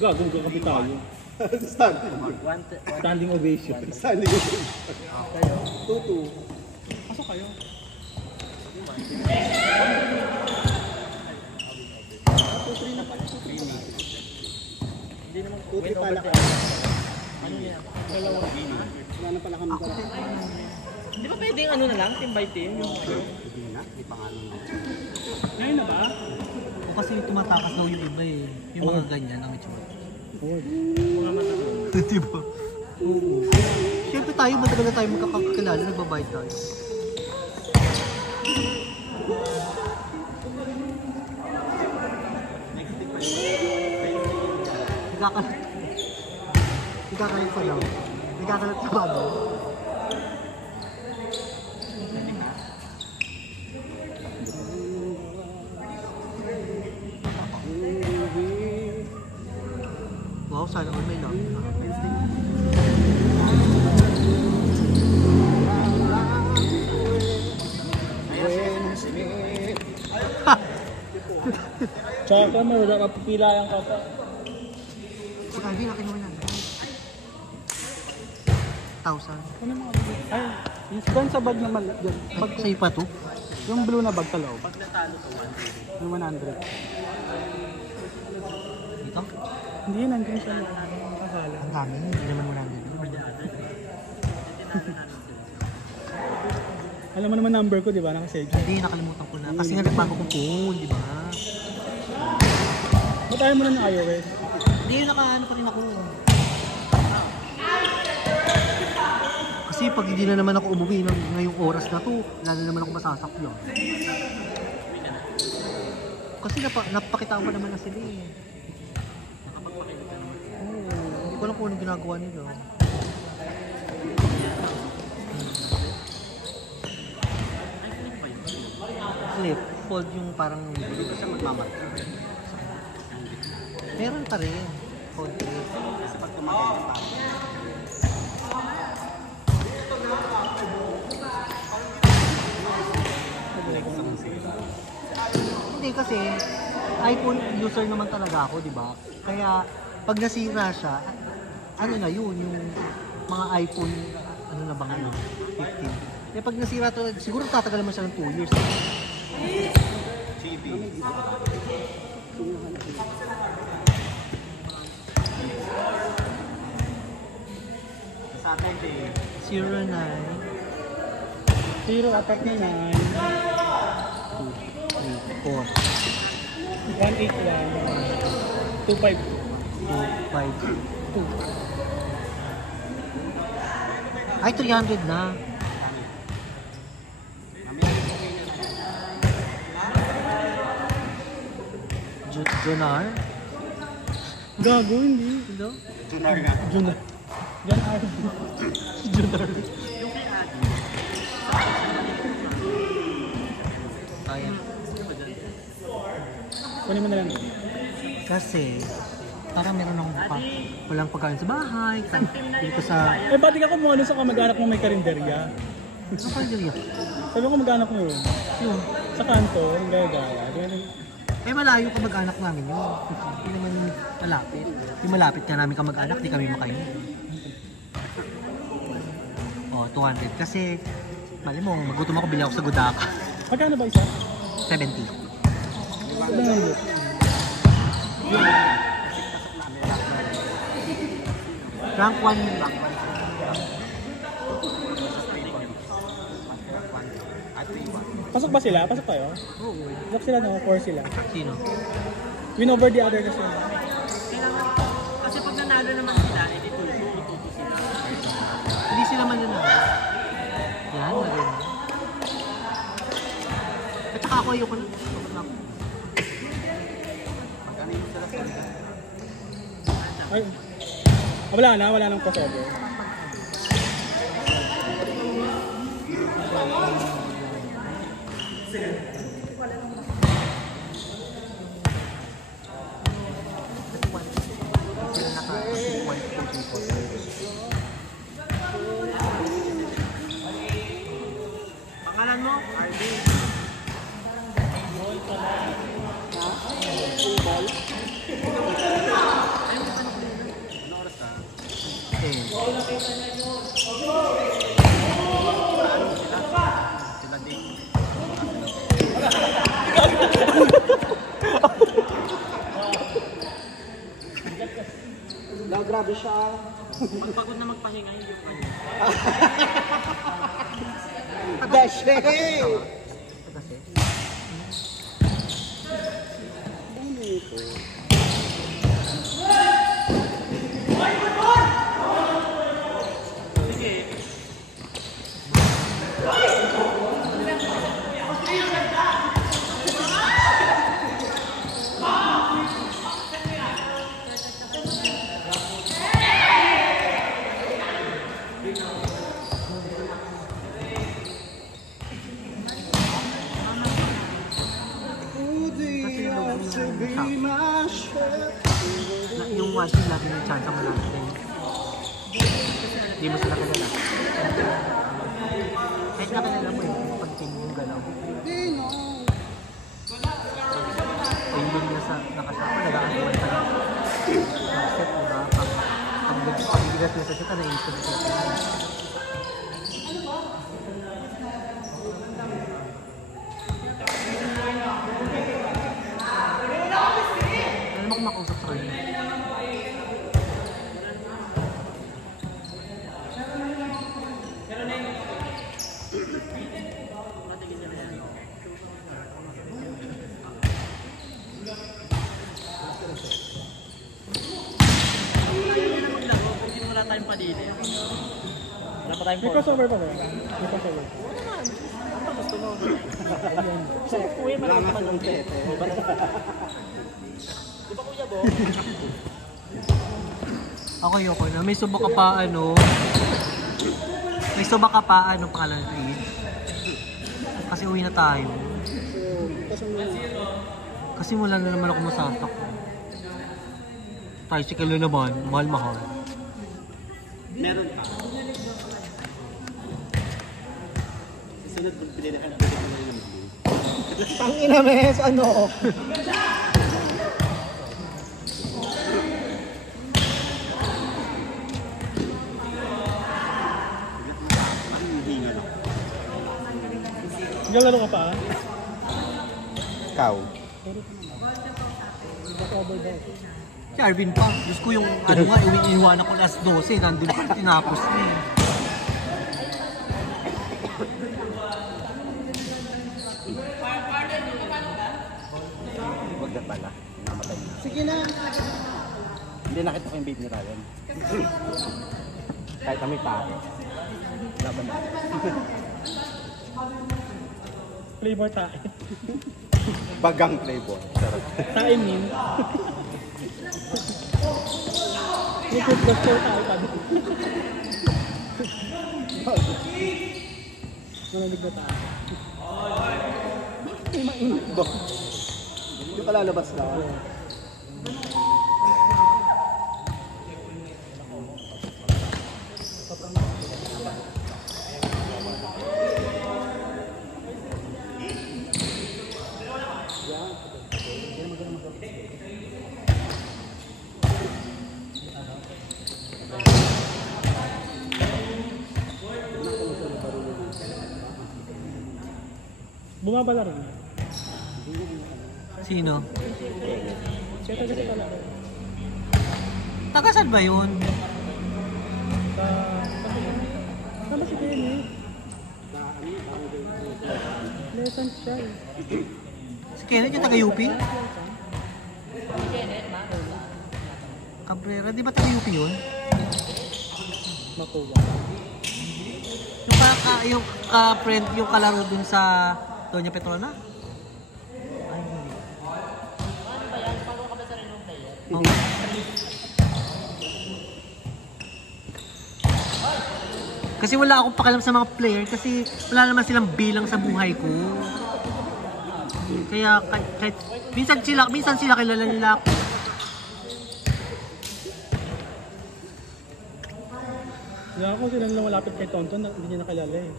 Gagong kakapi tayo. Standing ovation. Standing ovation. Tutu. Pasok kayo. Tutri na pala. Hindi naman Tutri pala ka. Ano niya? Wala na pala kami dala. Di ba pwedeng ano na lang, team by team? Hindi na, may pangalan na. Ngayon na ba? O kasi tumatakas daw yung iba eh. Yung mga ganyan ang itsura. Mga matagal. Diba? Oo. Siyempre tayo, matagal na tayo magkakakilala, nagbabayad tayo. Nagkakalat. Nagkakalat pa daw. Nagkakalat pa ba? Wow, sana all may love. Tsaka may wala kapipila yung kapa. Si Calvin, akin mo yan. 1,000. Ay, yung sa bag naman dyan. Pag sa'yo pa to? Yung blue na bag sa loob. Pag natalo to, Yung 100. Dito? Hindi yun, nandiyan siya. Kasala. Ang dami, hindi naman 100. Alam mo naman number ko, di ba? Nakasave. Hindi, nakalimutan ko na. Kasi nga nagbago kong phone, di ba? Ba't ayaw mo na ng iOS? Hindi, nakaano pa rin ako. Kasi pag hindi na naman ako umuwi ngayong oras na to, lalo naman ako masasakyan. Kasi napakitaan pa naman na sila eh. Oo, hindi ko alam kung anong ginagawa nila. Flip, fold yung parang hindi ko siya magmamarka. Meron pa rin. Fold flip. Kasi pag tumakay pa. Hindi kasi iPhone user naman talaga ako, di ba? Kaya pag nasira siya, ano na yun, yung mga iPhone, ano na ba ngayon? 15. Kaya pag nasira to, siguro tatagal naman siya ng 2 years. GB. Saturday. 09. 0, apat na 9. 4. 181. 25. 5. Ay, 300 na. Jonar? Gago, hindi. Hello? Junar nga. Junar. Junar. Junar. Ayan. Kunin mo na lang. Kasi, parang meron akong walang pagkain sa bahay. Dito sa... Eh, ba't di ka kumuha sa kamag-anak mo may karinderya? Ano pa rin yan? Sabi ko kamag-anak mo yun. Yun. Sa kanto, yung gaya-gaya. Eh, malayo kamag-anak namin yun. Hindi naman malapit. Yung malapit ka namin kamag-anak, di kami makain. Oh, 200. Kasi, mali mo, magutom ako, bili ako sa Gudaka. Magkano ba isa? 70. Rank 1 lang. Pasok ba sila? Pasok kayo? Oo. Pasok sila, no? 4 sila. Sino? Win over the other kasi. Kasi pag nanalo naman sila, edi tuto sila. Hindi sila mananalo. Yan, magaling. At saka ako ayoko na. Ay, wala na, wala nang crossover. Pangalan mo? RD. Magpagod na magpahinga yung kanya. Dashe! Kasi, Sige. yung one team lagi may chance ang malaki din. Hindi mo sila kilala. Kahit nakilala mo pag team yung galaw. So yung doon niya sa nakasama, nag-aagawan pa ng set, diba? Pag bibigat niya sa set, nainis ko sa set. Alam mo kung makausap sa kanya. Wala tayong padili. Wala pa tayong May crossover pa ba? May crossover. So, kuya, marami pa ng pete. Di ba kuya, Bo? Okay na. May suba ka pa ano. May suba ka pa ano pangalan na kasi uwi na tayo. Kasi wala na naman ako masasak. Tricycle na naman. Mahal-mahal. Meron pa. Sunod kung pinili ka na yung blue. Tangina mes, ano? Galaro ka pa? Ikaw. Si Arvin pa. Diyos ko yung ano nga, iiwan ako alas 12. Nandun pa tinapos niya. Huwag na pala. Namatay na. Sige na. Hindi nakita ko yung babe ni Ryan. Kahit kami pare. Laban na. Flavor tayo. Bagang flavor. Sarap. Tayo min. May food store tayo pa. Malamig na tayo. May mainit ba? Hindi pa lalabas na. Bumabala rin. Sino? Siya taga sa pala. Tagasan ba yun? Tama si Kenny. Lesson siya eh. Si Kenneth yung taga-UP? Cabrera, di ba taga-UP yun? Makuha. Yung ka-friend, yung kalaro dun sa Doña Petrona? Ay, hindi. Oh. Kasi wala akong pakialam sa mga player kasi wala naman silang bilang sa buhay ko. Kaya kahit minsan sila kilala nila ako. Wala ako silang lumalapit kay Tonton na hindi niya nakilala eh.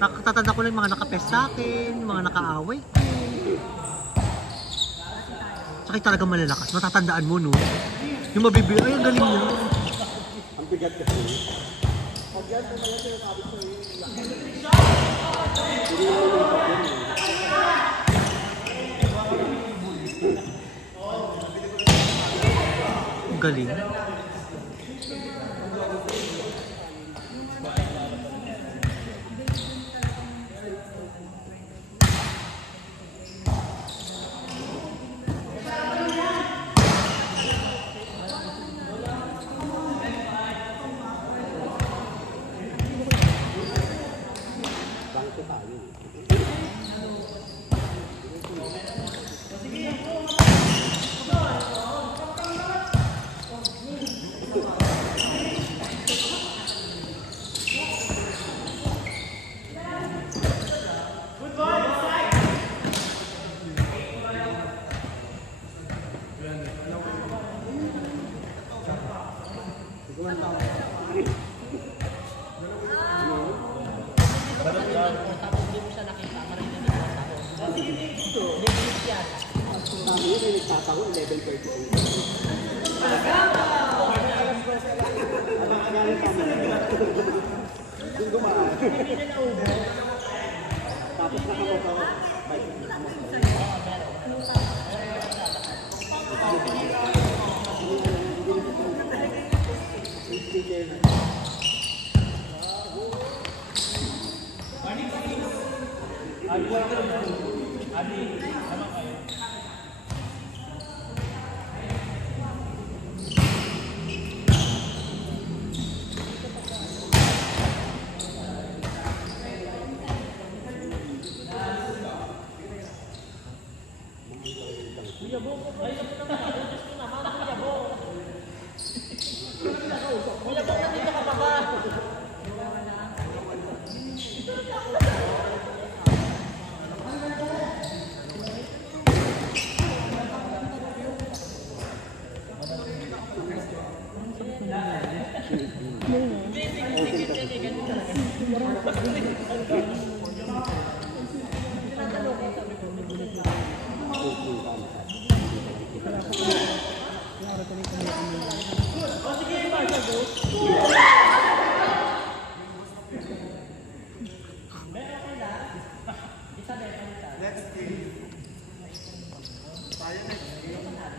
Nakatatanda ko lang mga nakapes sa akin, mga nakaaway ko. Tsaka talagang malalakas. Matatandaan mo, no? Yung mabibili, ay, ang galing niya. Ang bigat kasi. Ang galing. Dapat ako 11:30. Yung gumaan. Tapos nakapot ako.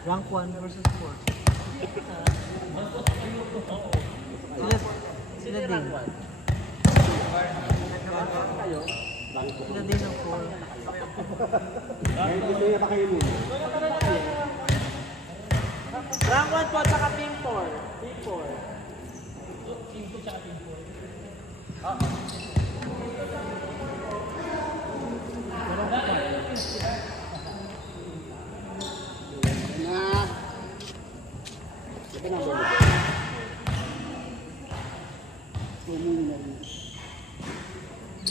Rank 1 versus 4. Sila din. Sila din ang 4. Hindi na pa kayo muna. Rank 1 po, tsaka team 4. Team 4. Na. Ito na ba?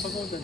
Pag-order.